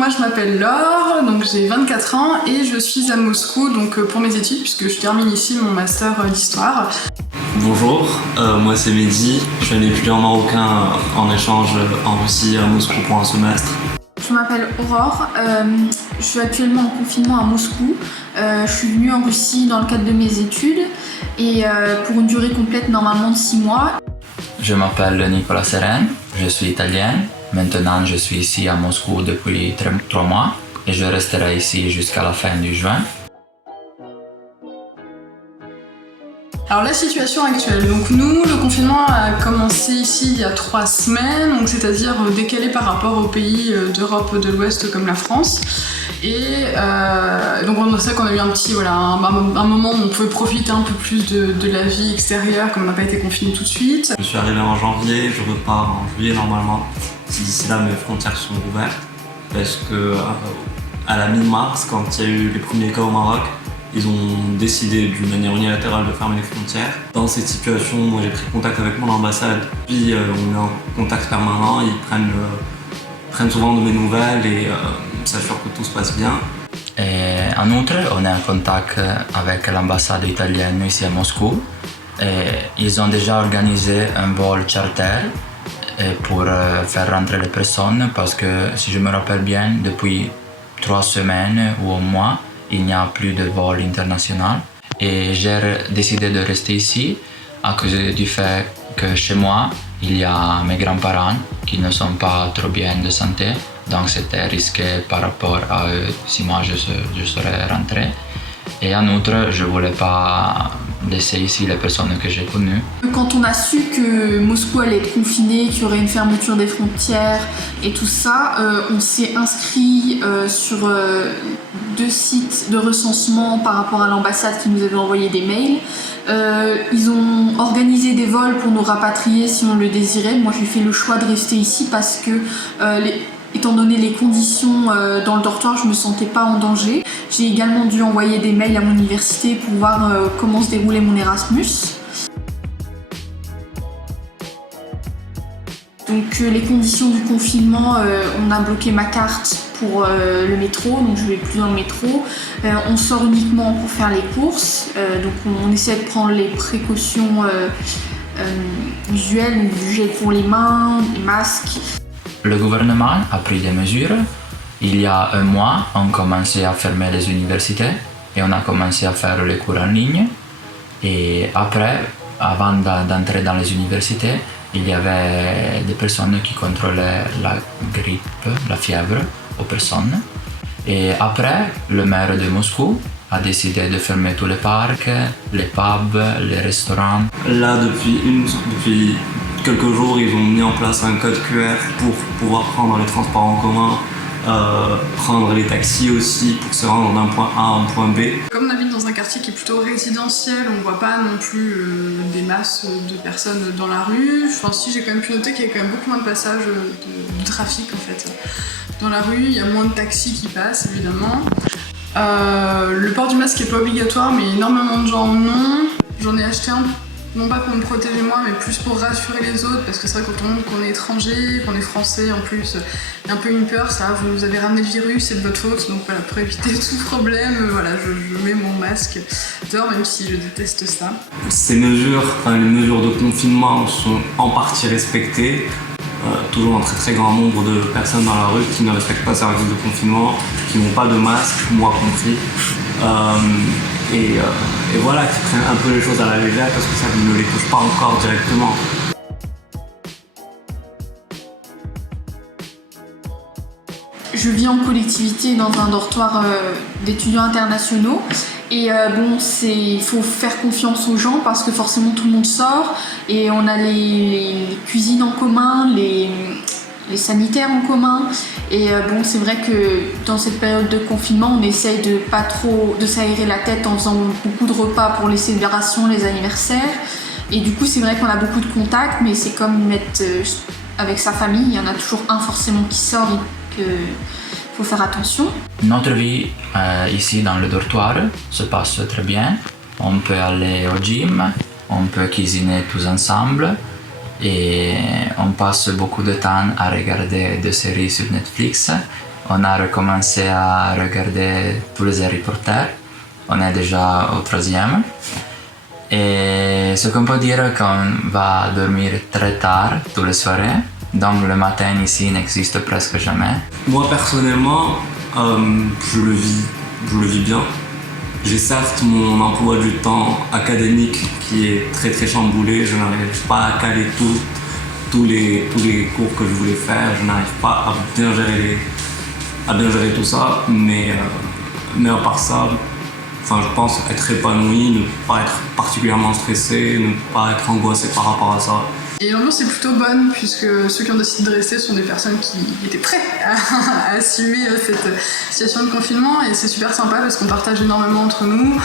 moi je m'appelle Laure, donc j'ai 24 ans et je suis à Moscou donc pour mes études puisque je termine ici mon master d'histoire. Bonjour, moi c'est Mehdi, je suis un étudiant marocain en échange en Russie à Moscou pour un semestre. Je m'appelle Aurore, je suis actuellement en confinement à Moscou. Je suis venue en Russie dans le cadre de mes études et pour une durée complète normalement de 6 mois. Je m'appelle Nicolas Seren, je suis italien. Maintenant je suis ici à Moscou depuis 3 mois et je resterai ici jusqu'à la fin du juin. Alors la situation actuelle, donc nous, le confinement a commencé ici il y a 3 semaines, donc c'est-à-dire décalé par rapport aux pays d'Europe de l'Ouest comme la France. Et donc on sait qu'on a eu un petit, un moment où on pouvait profiter un peu plus de la vie extérieure, comme on n'a pas été confiné tout de suite. Je suis arrivé en janvier, je repars en juillet normalement, si d'ici là mes frontières sont ouvertes, parce que à la mi-mars, quand il y a eu les premiers cas au Maroc, ils ont décidé d'une manière unilatérale de fermer les frontières. Dans cette situation, moi j'ai pris contact avec mon ambassade, puis on est en contact permanent, ils prennent souvent de mes nouvelles et s'assurent que tout se passe bien. Et en outre, on est en contact avec l'ambassade italienne ici à Moscou. Et ils ont déjà organisé un vol charter pour faire rentrer les personnes parce que, si je me rappelle bien, depuis 3 semaines ou un mois, il n'y a plus de vol international. Et j'ai décidé de rester ici à cause du fait que chez moi, il y a mes grands-parents qui ne sont pas trop bien de santé. Donc c'était risqué par rapport à eux si moi je serais rentré. Et en outre, je ne voulais pas laisser ici les personnes que j'ai connues. Quand on a su que Moscou allait être confiné, qu'il y aurait une fermeture des frontières et tout ça, on s'est inscrit sur 2 sites de recensement par rapport à l'ambassade qui nous avait envoyé des mails. Ils ont organisé des vols pour nous rapatrier si on le désirait. Moi j'ai fait le choix de rester ici parce que étant donné les conditions dans le dortoir, je ne me sentais pas en danger. J'ai également dû envoyer des mails à mon université pour voir comment se déroulait mon Erasmus. Donc les conditions du confinement, on a bloqué ma carte pour le métro, donc je ne vais plus dans le métro. On sort uniquement pour faire les courses, donc on essaie de prendre les précautions usuelles, du gel pour les mains, des masques. Le gouvernement a pris des mesures. Il y a un mois, on commençait à fermer les universités et on a commencé à faire les cours en ligne. Et après, avant d'entrer dans les universités, il y avait des personnes qui contrôlaient la grippe, la fièvre aux personnes. Et après, le maire de Moscou a décidé de fermer tous les parcs, les pubs, les restaurants. Là, depuis quelques jours, ils ont mis en place un code QR pour pouvoir prendre les transports en commun, prendre les taxis aussi pour se rendre d'un point A à un point B. Comme on habite dans un quartier qui est plutôt résidentiel, on ne voit pas non plus des masses de personnes dans la rue. Enfin, si, j'ai quand même pu noter qu'il y a quand même beaucoup moins de passages de trafic en fait. Dans la rue, il y a moins de taxis qui passent évidemment. Le port du masque n'est pas obligatoire, mais énormément de gens en ont. J'en ai acheté un, non pas pour me protéger moi, mais plus pour rassurer les autres, parce que c'est vrai quand on montre qu'on est étranger, qu'on est français en plus, il y a un peu une peur, ça, vous nous avez ramené le virus, c'est de votre faute, donc voilà, pour éviter tout problème, voilà, je mets mon masque dehors, même si je déteste ça. Ces mesures, les mesures de confinement sont en partie respectées. Toujours un très très grand nombre de personnes dans la rue qui ne respectent pas ces règles de confinement, qui n'ont pas de masque, moi compris, et voilà, qui prennent un peu les choses à la légère parce que ça ne les touche pas encore directement. Je vis en collectivité dans un dortoir d'étudiants internationaux et il faut faire confiance aux gens parce que forcément tout le monde sort et on a les cuisines en commun, les sanitaires en commun et c'est vrai que dans cette période de confinement on essaye de pas trop de s'aérer la tête en faisant beaucoup de repas pour les célébrations, les anniversaires et du coup c'est vrai qu'on a beaucoup de contacts mais c'est comme être avec sa famille, il y en a toujours un forcément qui sort et qu'il faut faire attention. Notre vie ici dans le dortoir se passe très bien. On peut aller au gym, on peut cuisiner tous ensemble et on passe beaucoup de temps à regarder des séries sur Netflix. on a recommencé à regarder tous les Harry Potter. On est déjà au 3e. Et ce qu'on peut dire qu'on va dormir très tard toutes les soirées. Donc le matin ici n'existe presque jamais. Moi personnellement, je le vis bien. J'ai certes mon emploi du temps académique qui est très très chamboulé. Je n'arrive pas à caler tous les cours que je voulais faire. Je n'arrive pas à bien gérer tout ça. Mais à part ça, je pense être épanoui, ne pas être particulièrement stressé, ne pas être angoissé par rapport à ça. Et l'ambiance est plutôt bonne puisque ceux qui ont décidé de rester sont des personnes qui étaient prêtes à assumer cette situation de confinement et c'est super sympa parce qu'on partage énormément entre nous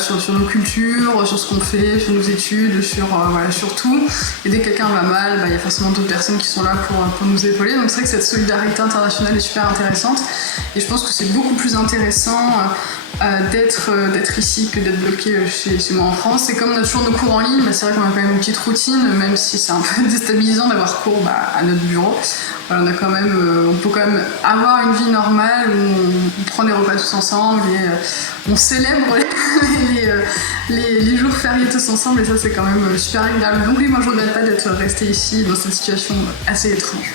sur nos cultures, sur ce qu'on fait, sur nos études, sur tout. Et dès que quelqu'un va mal, il y a forcément d'autres personnes qui sont là pour nous épauler. Donc c'est vrai que cette solidarité internationale est super intéressante et je pense que c'est beaucoup plus intéressant d'être ici que d'être bloqué chez moi en France. C'est comme on a toujours nos cours en ligne, c'est vrai qu'on a quand même une petite routine, même si c'est un peu déstabilisant d'avoir cours à notre bureau. Voilà, on peut quand même avoir une vie normale où on prend des repas tous ensemble et on célèbre les jours fériés tous ensemble et ça c'est quand même super agréable. Donc oui, moi je regrette pas d'être resté ici dans cette situation assez étrange.